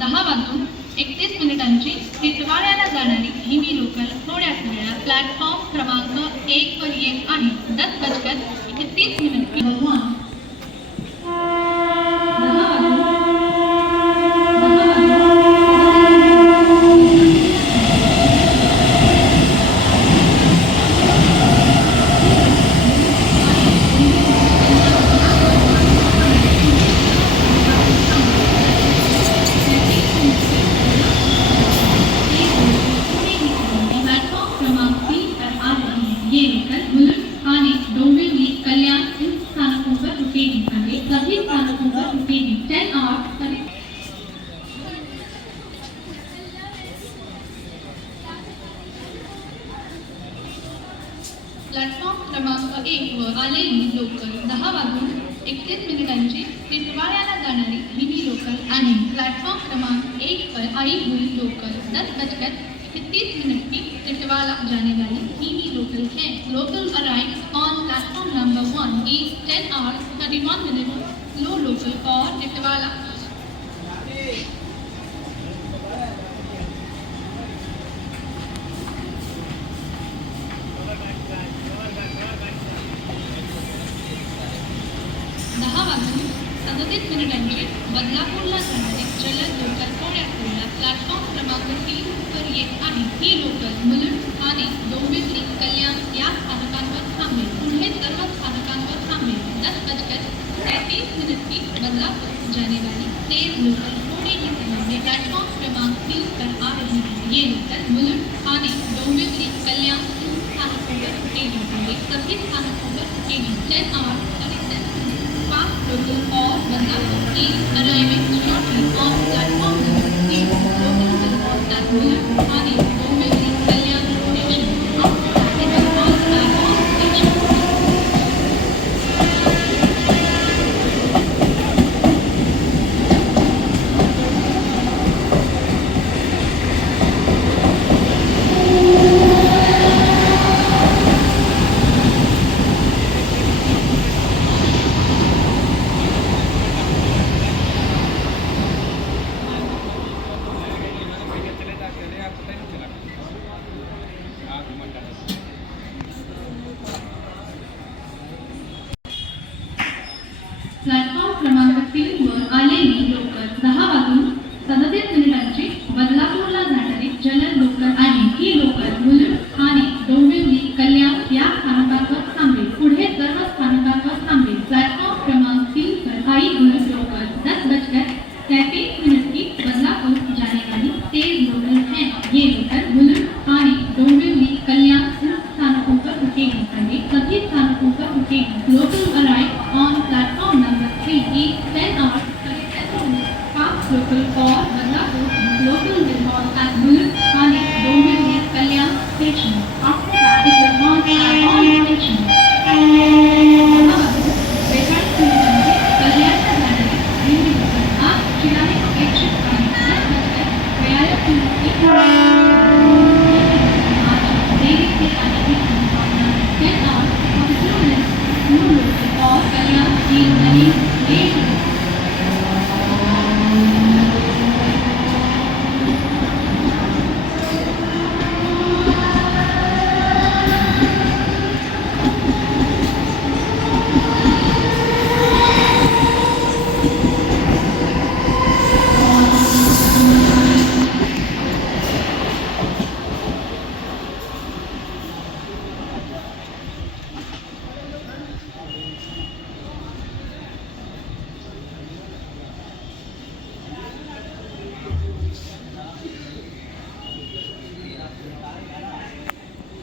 10:31 टिटवाळ्याला जाणारी हिमी लोकल थोड्याच वेळात प्लॅटफॉर्म क्रमांक 1 वर येत आहे. 10:31 भगवान प्लॅटफॉर्म क्रमांक 1 वर आलेली लोकल 10:31 टिटवाळ्याला जाणारी हिमी लोकल आणि प्लॅटफॉर्म क्रमांक 1 पर आई हुई लोकल 10:31 टिटवाला जाने वाली हिमी लोकल है. Local arrives on platform number 1 is 10 hours 31 minutes slow local for Titwala. बदलापूरला जाणारी जलद लोकल थोड्याच वेळात प्लॅटफॉर्म क्रमांक 3 वर येत आहे. ही लोकल मुलुंड, ठाणे, डोंबिवली, कल्याण या स्थानकांवर थांबेल. पुढे सर्व स्थानकांवर थांबेल. 10:33 बदलापुर जाने वाली तेज लोकल थोड़ी ही समय में प्लेटफॉर्म क्रमांक 3 पर आ रही है. ये लोकल मुलुंड, ठाणे, डोंबिवली, कल्याण इन स्थानकों पर रुकेगी. सभी स्थानकों पर रुकेगी. 10 hours 37 minutes fast local